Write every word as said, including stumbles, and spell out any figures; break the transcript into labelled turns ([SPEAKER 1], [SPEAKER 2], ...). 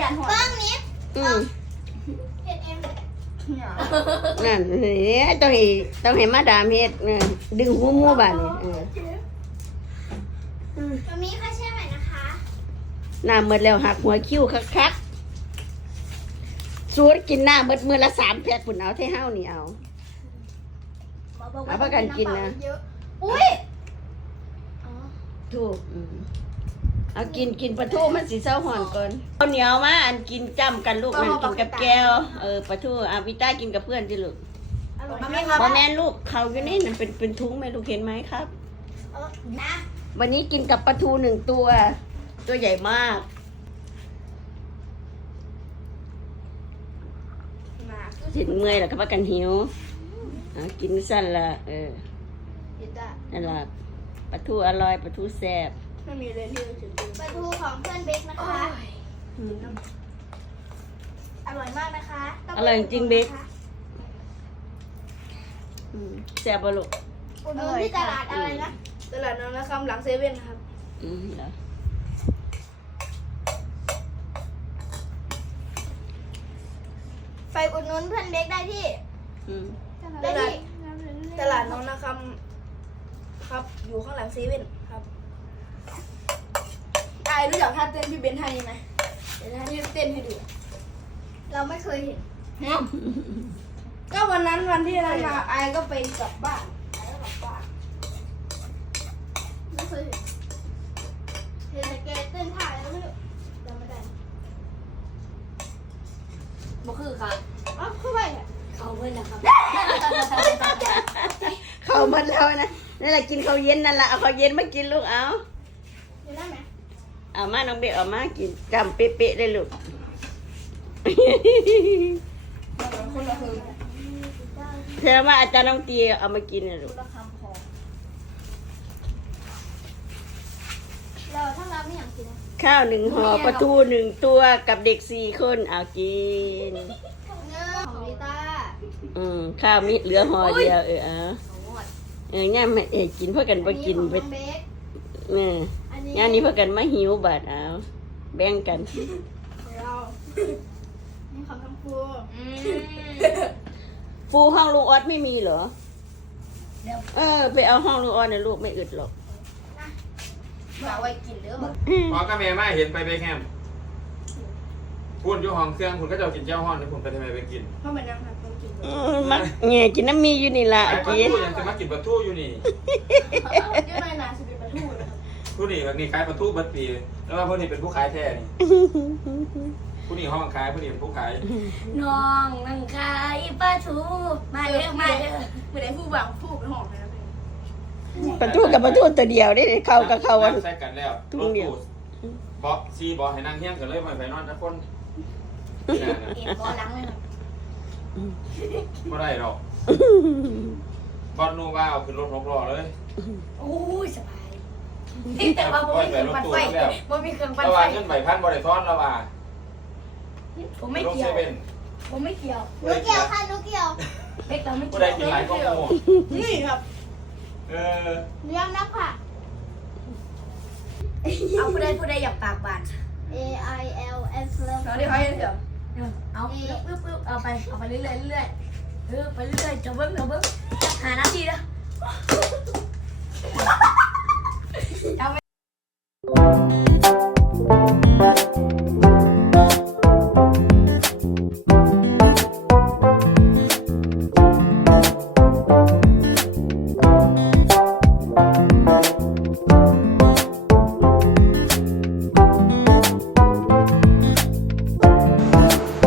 [SPEAKER 1] ยันหอ
[SPEAKER 2] เบิ้
[SPEAKER 1] ย
[SPEAKER 2] งนี้
[SPEAKER 3] อืม
[SPEAKER 2] เห็ดเอง
[SPEAKER 3] นั่นนี่ต้องให้ต้องให้มาดามเฮ็ดเออดึงหัวหมูบาดนี่เออ
[SPEAKER 2] ตัวนี้ค่าแช่ใหม่นะคะ
[SPEAKER 3] น้ำหมดแล้วหักหัวคิ้วคักๆสูตรกินน้ำหมดมื้อละสามแพ็คพุ่นเอาให้เฮานี่เอา เอาประกันกินนะ
[SPEAKER 2] เยอะอุ้ยอ๋อ
[SPEAKER 3] ถูกอืมเอากินกินปลาทูมันสิเศร้าหอนก่อนเอาเหนียวมาอันกินจ้ำกันลูกมันกินกับแก้วเออปลาทูอาวิต้ากินกับเพื่อนสิลูก
[SPEAKER 2] อร่อย
[SPEAKER 1] มา
[SPEAKER 2] มา
[SPEAKER 1] ไม่
[SPEAKER 2] ก
[SPEAKER 1] ครับ
[SPEAKER 3] พ่อแม่ลูกเขาอยู่นี่มันเป็นเป็นทุ้งไหมลูกเห็นไหมครับ
[SPEAKER 2] เออนะ
[SPEAKER 3] วันนี้กินกับปลาทูหนึ่งตัว ตัวใหญ่มาก
[SPEAKER 1] มา
[SPEAKER 3] สินเมื่อยแล้วก็พักกันหิวอ่ะกินสั้นละเออ
[SPEAKER 1] เห็ดจ้ะ
[SPEAKER 3] นั่นละปลาทูอร่อยปลาทูแซ่บ
[SPEAKER 1] ไม่มีเลยที่จะถึง
[SPEAKER 2] ปลาทูของเพื่อนเบคนะคะ
[SPEAKER 3] อืม
[SPEAKER 2] อร่อยมากนะคะต้
[SPEAKER 3] อร่อยจริงๆเบค
[SPEAKER 2] นะคะ
[SPEAKER 3] อืมแซ่บบ่ลูก
[SPEAKER 2] อุดหนุนที่ตลาดอะไรนะ
[SPEAKER 1] ตลาดน้ำนะครับหลังเซเว่นครับ
[SPEAKER 3] อืมเหรอ
[SPEAKER 2] ไปอุดหนุนเพื่อนเบคได้ที่
[SPEAKER 3] อืม
[SPEAKER 2] ได้ที่
[SPEAKER 1] ตลาดน้องนะครับครับอยู่ข้างหลังเซเว่นครับไอายรู้จักท่าเต้นพี่เบนซ์ท่านี้ไหมเดี๋ยวท่าที่เต้นให้ดู
[SPEAKER 2] เราไม่เคยเห็น
[SPEAKER 1] ก็วันนั้นวันที่นั้นมาไอายก็ไปกลับบ้านไอายก็กลับบ้าน
[SPEAKER 2] ไม่เคยเห็นเห็นแต่แกเต้นท่าแล้วไม่รู้จำไม่ได้
[SPEAKER 1] บ่คือครับ
[SPEAKER 2] อ๋อเข้าไปเนี่ย
[SPEAKER 1] เขาเพิ่นนะครับ
[SPEAKER 3] เข้าหมดแล้วนะนั่นแหละกินข้าวเย็นนั่นแหละเอาข้าวเย็นมากินลูกเอา
[SPEAKER 2] อยู่ได้ไหม
[SPEAKER 3] เอามาน้องเบคเอามากินจำเป๊ะๆเลยลูก
[SPEAKER 1] คนละคือ
[SPEAKER 3] เธอว่าอาจารย์น้องตีเอามากินนะลู
[SPEAKER 1] ค
[SPEAKER 3] ก
[SPEAKER 1] นละคำพอ
[SPEAKER 2] เราถ้าเราไม่อยากกินนะ
[SPEAKER 3] ข้าวหนึ่งห่อปลาทูหนึ่งตัวกับเด็กสี่คนเอากิน
[SPEAKER 2] เนื้อของลิต้า
[SPEAKER 3] อืมข้าวมีเหลือห่อเดียวเออเอาเออย่ามาเออกินเพื่อกันไปกินไป
[SPEAKER 2] อัขององเบค
[SPEAKER 3] เนี่ย
[SPEAKER 2] อันนี้
[SPEAKER 3] ย่านี้เพื่อกันมาหิวบาดเอาแบ่งกัน
[SPEAKER 2] เรานี่ของทั้งครู
[SPEAKER 3] ฟูห้องลูกออดไม่มีเหรอเออไปเอาห้องลูกออดในลูกไม่อึดหรอก
[SPEAKER 1] มาไว้กินเด้อ
[SPEAKER 4] พอกับแม่มาเห็นไปเบคแฮมพูดอยู่ห้องเครื่องคุณก็จะเอากินเจ้าห้องนี่ผมไปทำไมไปกิน
[SPEAKER 1] เพราะมันยังหักต้องกิน
[SPEAKER 3] อืมมักแง่กินน้ำมีอยู่นี่ละ
[SPEAKER 4] ไอ้ปลา
[SPEAKER 3] กิน
[SPEAKER 4] ทูยังจะมากินปลาทูอยู่นี่
[SPEAKER 1] เยอะหน่อยนะสิเป็นปลาทูนะครับ
[SPEAKER 4] ผู้นี่แบบนี้ขายปลาทูเบัดปี แล้วว่าผู้นี่เป็นผู้ขายแท้นี่ผู้นี่ห้องขายผู้นี่เป็นผู้ขาย
[SPEAKER 1] น้องนั่งขายปลาทูมาเด้อมาเด้อไม่ได้ผู้บางผู้เป็นหอกนะครับ
[SPEAKER 3] ปลาทูกับปลาทูตัวเดียวนี่เข้ากับเข้าวัน
[SPEAKER 4] ใส่กันแล้ว
[SPEAKER 3] ทุ่
[SPEAKER 4] รง ถ
[SPEAKER 3] เดียว
[SPEAKER 4] ตู้บอสซีบอสให้นั่งเฮี้ยงกันเลยมาไปนอนนะคน
[SPEAKER 1] เอ็มก็ล้างเลยครับ
[SPEAKER 4] ไม่ได้หรอกบอสนูว่าเอาขึ้นรถหกล้อเลย
[SPEAKER 1] โอ้ยสบายแต่ว่าผมมีเครื่องปั่นไฟผมมีเครื่องปั่น
[SPEAKER 4] ระห
[SPEAKER 1] ไฟ
[SPEAKER 4] ว่างเงินใบพันบริซ้อนระหว่าง
[SPEAKER 1] ผมไม่
[SPEAKER 4] รถ
[SPEAKER 1] เกี่
[SPEAKER 4] เซ
[SPEAKER 1] ยว
[SPEAKER 4] เว่น
[SPEAKER 1] ผมไม่เกี่ยว
[SPEAKER 2] หนูเกี่ยวค่ะหนูเกี่ยว
[SPEAKER 1] เด็กเราไม่
[SPEAKER 4] ผู้
[SPEAKER 1] เกี่
[SPEAKER 4] ใด
[SPEAKER 1] ยว
[SPEAKER 4] กินหลายก็โง่
[SPEAKER 1] นี่ครับ
[SPEAKER 4] เออ
[SPEAKER 2] เลี้ยงนับค่ะ
[SPEAKER 1] เอาผู้ใดผู้ใดอยากปากบาน
[SPEAKER 2] A I L S แล้ว
[SPEAKER 1] เราได้เขาเดี๋ยวเอาปึ๊บปึ๊บเอาไปเอาไปเรื่อยๆเรื่อยๆเออไปเรื่อยๆจะเบิ้งจะเบิ้งหาหน้าที่นะ